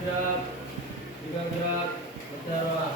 gerak, tiga gerak, berdarah.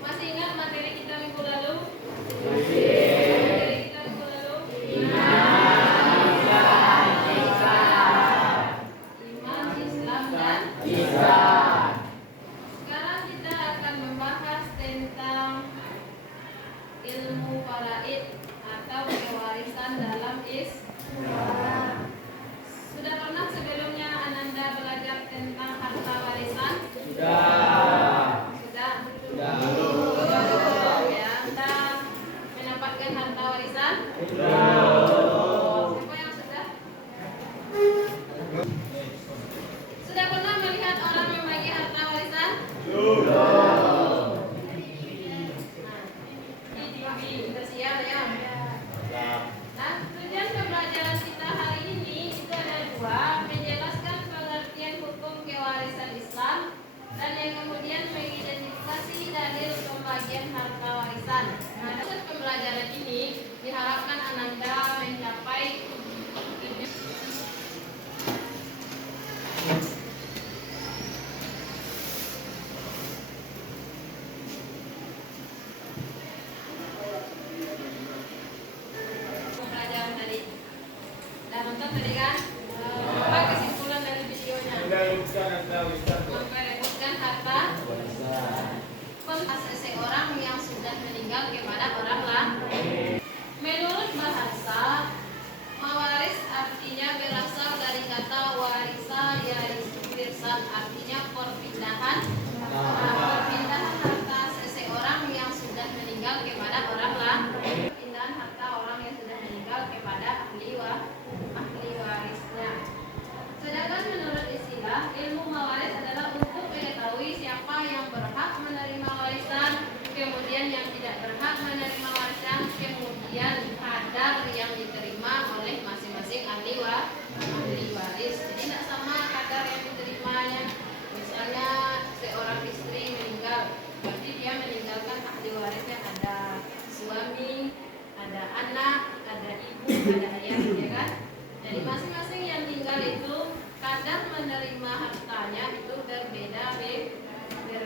Masih ingat materi kita minggu lalu? Materi kita minggu lalu? Iman, Islam, dan Ihsan. Sekarang kita akan membahas tentang ilmu faraid atau pewarisan dalam Islam. Sudah pernah sebelumnya Ananda belajar tentang harta warisan? Sudah. Sudah. Sudah. Ya, Anda mendapatkan harta warisan? Sudah. Siapa yang sudah? Sudah pernah melihat orang membagi harta warisan? Sudah. Di TV, sudah siap ya? Nah, tujuan pembelajaran kita hari ini itu ada dua, menjelaskan pengertian hukum kewarisan Islam dan yang kemudian mengidentifikasi dalil pembagian harta warisan. Nah, dalam pembelajaran ini diharapkan Ananda mencapai pembelajaran tadi. Dan nonton tadi kan? Apa kesimpulan dari videonya? Memperebutkan harta seseorang yang sudah meninggal kepada orang lain. Menurut bahasa, mawaris artinya berasal dari kata warisa yarisu wirsan, artinya perpindahan. Perpindahan harta seseorang yang sudah meninggal kepada orang lain. Perpindahan harta orang yang sudah meninggal kepada ahli warisnya. Sedangkan menurut istilah, ilmu mawaris adalah untuk mengetahui siapa yang berhak menerima warisan, kemudian yang tidak berhak menerima warisan, kemudian kadar yang diterima oleh masing-masing ahli waris. Jadi tidak sama kadar yang diterimanya. Misalnya seorang istri meninggal, berarti dia meninggalkan ahli warisnya ada suami, ada anak, ada ibu, ada ayah, ya kan? Jadi masing-masing yang tinggal itu kadar menerima hartanya itu berbeda.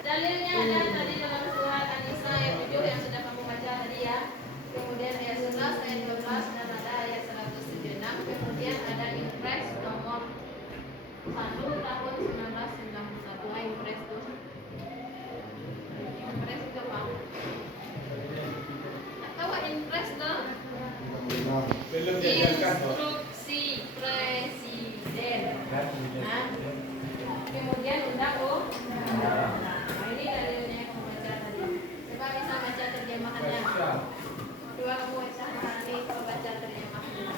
Dalilnya ada tadi dalam surat An-Nisa ayat 7 yang sudah kamu baca tadi ya. Kemudian ayat 11, ayat 12 dan ada ayat 176. Kemudian ada Impres nomor 1 tahun 1991. Impres itu. Impres itu apa? Atau Impres itu? Belum diajarkan kok. Instruksi presiden. Nah, kemudian undang-undang. Nah, ini dalilnya yang kamu baca tadi. Coba bisa baca terjemahannya. Coba kamu baca ini, coba baca terjemahannya.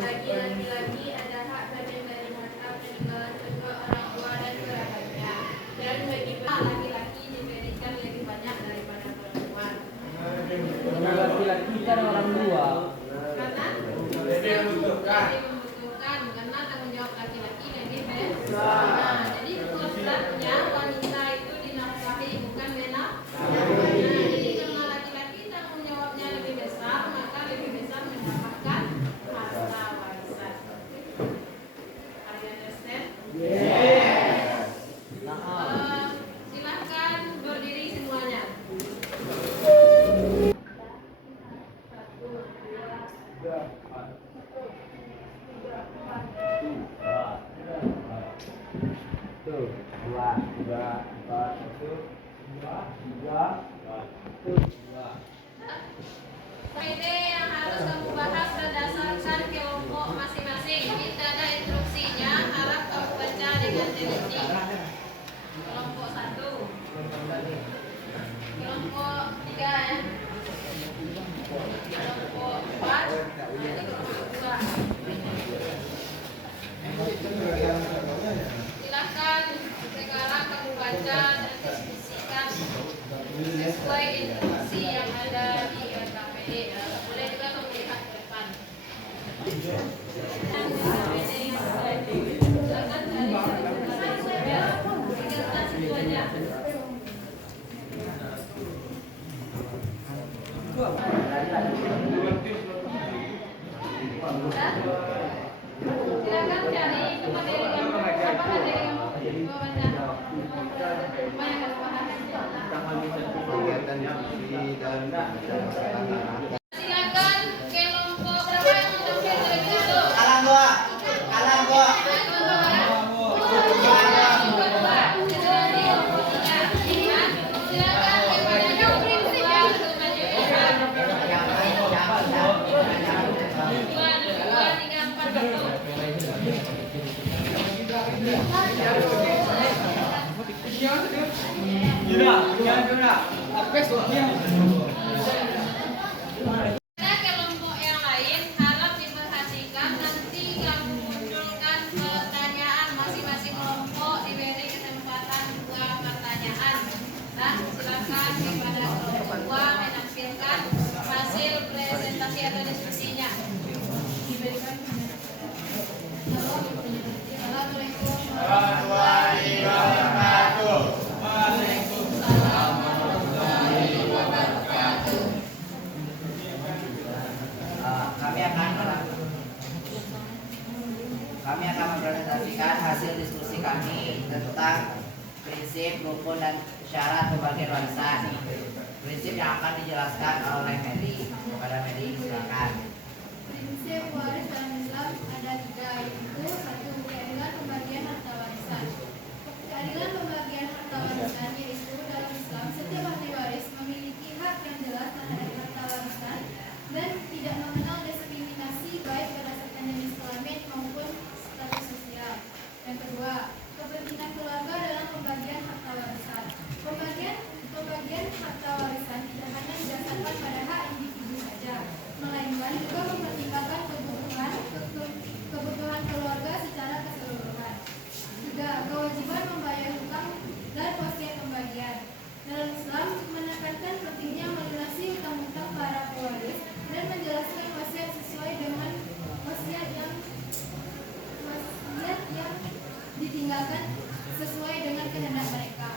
Bagi laki-laki ada hak bagian dari harta peninggalan kedua orang tua dan kerabatnya. Dan bagi laki-laki diberikan lebih banyak daripada perempuan. Karena laki-laki kan orang tua. Karena Lebih membutuhkan. karena tanggung jawab laki-laki lebih besar. Nah, jadi sesuai instruksi yang ada di RKPD. Boleh juga melihat ke depan. Silakan dari kertas itu aja. Silakan cari materi yang apa materi kamu baca. Apa yang kamu bahas? Silakan kelompok berapa yang mau tampil terlebih dahulu? Kalang dua. Kelompok yang lain harap diperhatikan, nanti kamu munculkan pertanyaan masing-masing kelompok diberi kesempatan 2 pertanyaan. Nah, silakan kepada kelompok 2 menampilkan hasil presentasi atau diskusinya. Assalamualaikum warahmatullahi wabarakatuh. Kami akan mempresentasikan hasil diskusi kami tentang prinsip, rukun, dan syarat pembagian warisan. Prinsip yang akan dijelaskan oleh Meli. Kepada Meli, silakan. Prinsip waris dalam Islam ada 3, yaitu 1. Keadilan pembagian harta warisan. Keadilan pembagian harta warisan yaitu dalam Islam setiap ahli waris memiliki hak yang jelas terhadap harta warisan dan tidak mengenal diskriminasi baik berdasarkan jenis kelamin maupun status sosial. Yang kedua, kepentingan keluarga dalam pembagian harta warisan. Pembagian harta warisan tidak hanya didasarkan pada hak individu saja, melainkan juga mempertimbangkan kebutuhan keluarga secara keseluruhan. 3. Kewajiban membayar hutang dan wasiat pembagian. Dalam Islam menekankan pentingnya melunasi hutang-hutang para pewaris dan menjelaskan wasiat sesuai dengan wasiat yang ditinggalkan sesuai dengan kehendak mereka.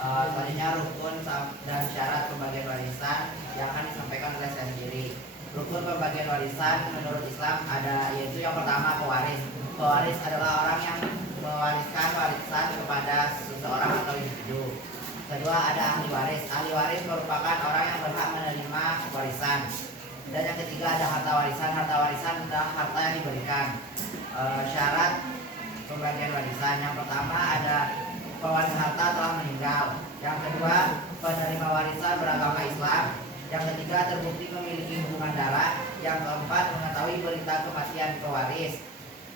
Selanjutnya rukun dan syarat pembagian warisan yang akan disampaikan oleh saya sendiri. Rukun pembagian warisan menurut Islam ada, yaitu yang pertama pewaris. Pewaris adalah orang yang mewariskan warisan kepada seseorang atau individu. Kedua ada ahli waris. Ahli waris merupakan orang yang berhak menerima warisan. Dan yang ketiga ada harta warisan. Harta warisan adalah harta yang diberikan. Syarat pembagian warisan yang pertama ada pewaris harta telah meninggal. Yang kedua penerima warisan beragama Islam. Yang ketiga terbukti memiliki hubungan darah. Yang keempat mengetahui berita kematian pewaris.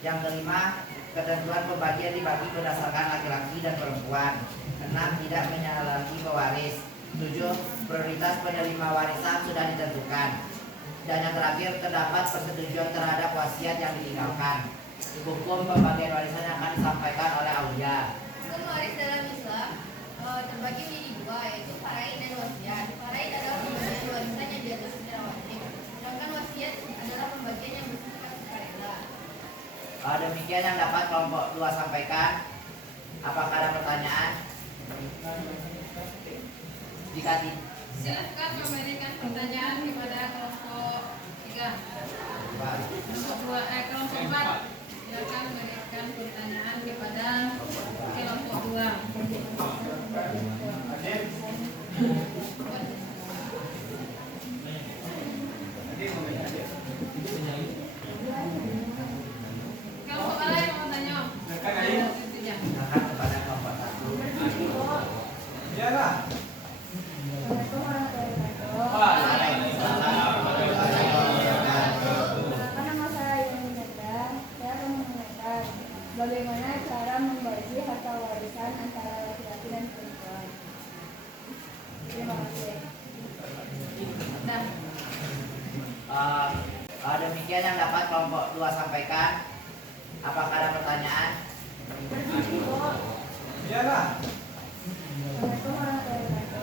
Yang kelima ketentuan pembagian dibagi berdasarkan laki-laki dan perempuan. 6. Tidak menyalahi pewaris. 7. Prioritas penerima warisan sudah ditentukan. Dan yang terakhir terdapat persetujuan terhadap wasiat yang ditinggalkan. Hukum pembagian warisan yang akan disampaikan oleh Aulia. Hukum waris dalam Islam terbagi menjadi 2, yaitu faraid dan wasiat. Faraid adalah pembagian warisan yang diatur secara wajib, sedangkan wasiat adalah pembagian yang bersifat sukarela. Demikian yang dapat kelompok 2 sampaikan. Apakah ada pertanyaan? Jika tidak, Silakan memberikan pertanyaan kepada kelompok 3. Kelompok 4. Silakan memberikan pertanyaan kepada kelompok 2. Kelompok lain mau tanya? silakan kepada kelompok 1. Iyalah. Nama saya Yunita. Saya akan menanyakan bagaimana cara membagi harta warisan antara laki-laki dan perempuan. Terima kasih. Demikian yang dapat kelompok 2 sampaikan. Apakah ada pertanyaan? Iyalah. Assalamualaikum warahmatullahi wabarakatuh.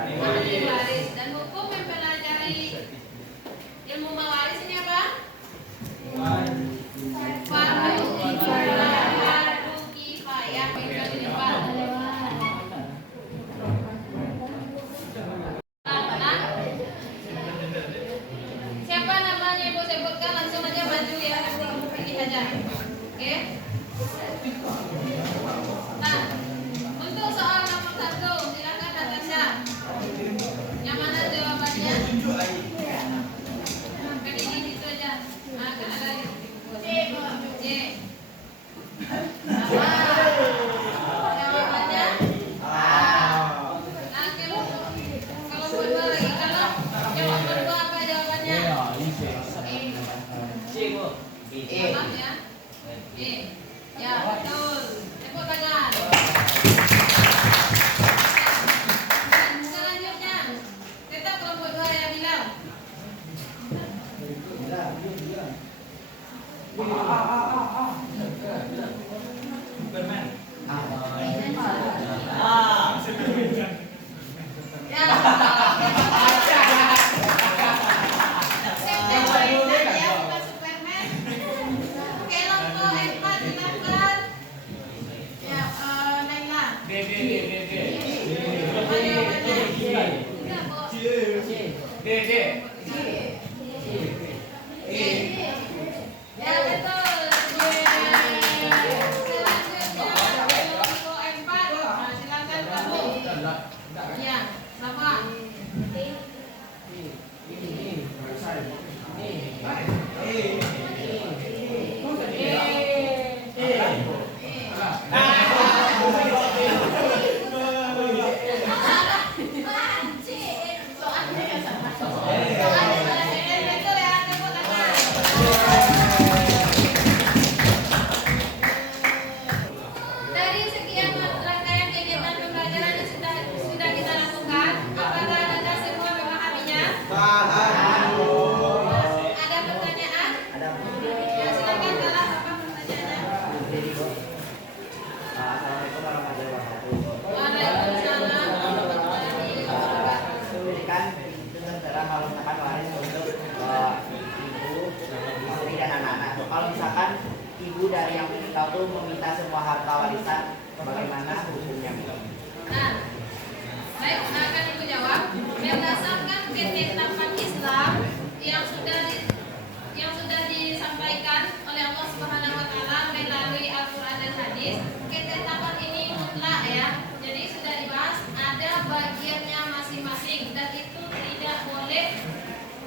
ahli waris. Dan hukum mempelajari ilmu mawaris ini apa? Fardu kifayah. Siapa namanya ibu sebutkan, langsung aja maju ya, nanti ibu pilih aja. Oke? Nah, untuk soal nomor 1, silakan Natasha. Yang mana jawabannya? Berdiri di situ aja. Nah, kan ada di C. Jawabannya? Nah, kalau kedua lagi, kalau jawab kedua apa jawabannya? Maaf ya. Ya, betul. Tepuk tangan. Selanjutnya, tetap kelompok 2 yang bilang. Ya. Kelompok 4 silakan. Ya, Naila. Apa jawabannya? Enggak, Bu. Ya, betul. Selanjutnya kelompok 4. Nah, silakan kamu. Ya, sama. Betul ya, tepuk tangan. Dari sekian rangkaian kegiatan pembelajaran yang sudah kita lakukan, apakah Anda semua memahaminya? Ada pertanyaan? Ya, silakan kalau apa pertanyaannya? Assalamualaikum warahmatullahi wabarakatuh. Waalaikumsalam warahmatullahi wabarakatuh. Jadi kan itu tentara kalau misalkan waris untuk ibu, istri dan anak-anak. Kalau misalkan ibu dari yang meninggal tuh meminta semua harta warisan, bagaimana hukumnya? Nah, baik, akan Ibu jawab. Berdasarkan ketetapan Islam yang sudah disampaikan oleh Allah Subhanahu wa taala melalui Al-Qur'an dan hadis, ketetapan ini mutlak ya. Jadi sudah dibahas, ada bagiannya masing-masing dan itu tidak boleh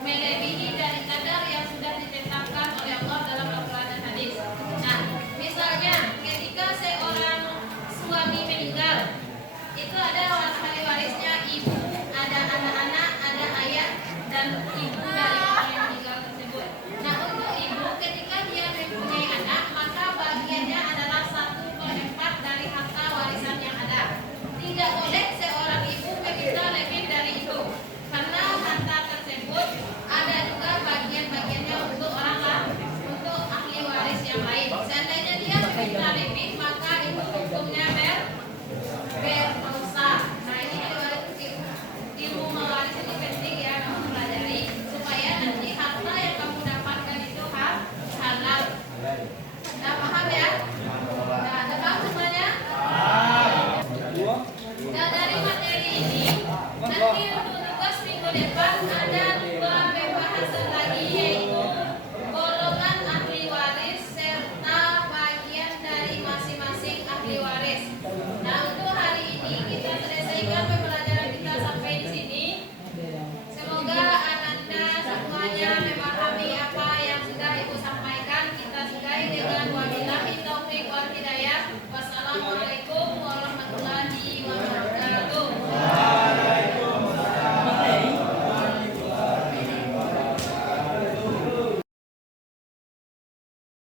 melebihi dari kadar yang sudah ditetapkan oleh Allah dalam Al-Qur'an dan hadis. Nah, misalnya ketika seorang suami meninggal, itu ada ahli warisnya ibu, ada anak-anak, ada ayah dan ibu dari